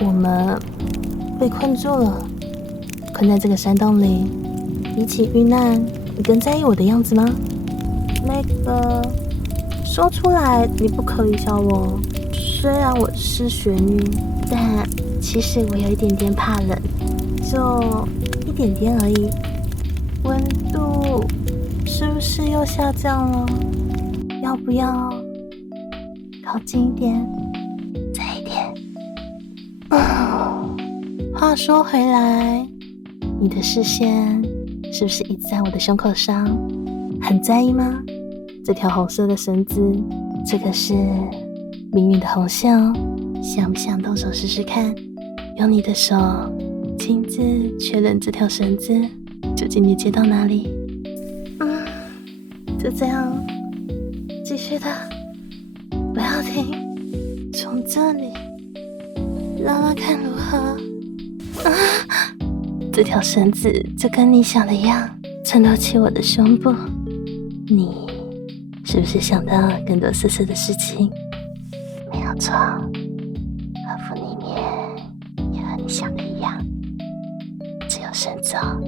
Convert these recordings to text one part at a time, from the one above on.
我们被困住了，困在这个山洞里。比起遇难，你更在意我的样子吗？那个，说出来你不可以笑我。虽然我是雪女，但其实我有一点点怕冷，就一点点而已。温度是不是又下降了？要不要靠近一点，再一点？话说回来，你的视线是不是一直在我的胸口上？很在意吗？这条红色的绳子，这个是命运的红线哦。想不想动手试试看？用你的手亲自确认这条绳子究竟连接到哪里？就这样继续的，不要停，从这里拉拉看如何？这条绳子就跟你想的一样，撑到起我的胸部。你是不是想到更多色色的事情？没有错，和服里面也和你想的一样，只有绳子哦。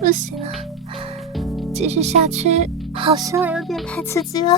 不行了，继续下去好像有点太刺激了。